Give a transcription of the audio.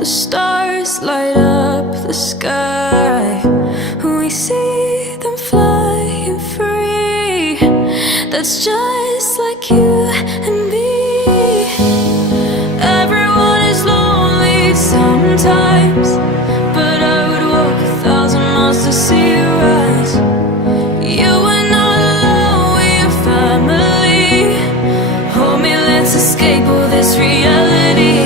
The stars light up the sky. We see them flying free. That's just like you and me. Everyone is lonely sometimes, but I would walk 1,000 miles to see you rise. You are not alone, we're family. Hold me, let's escape all this reality.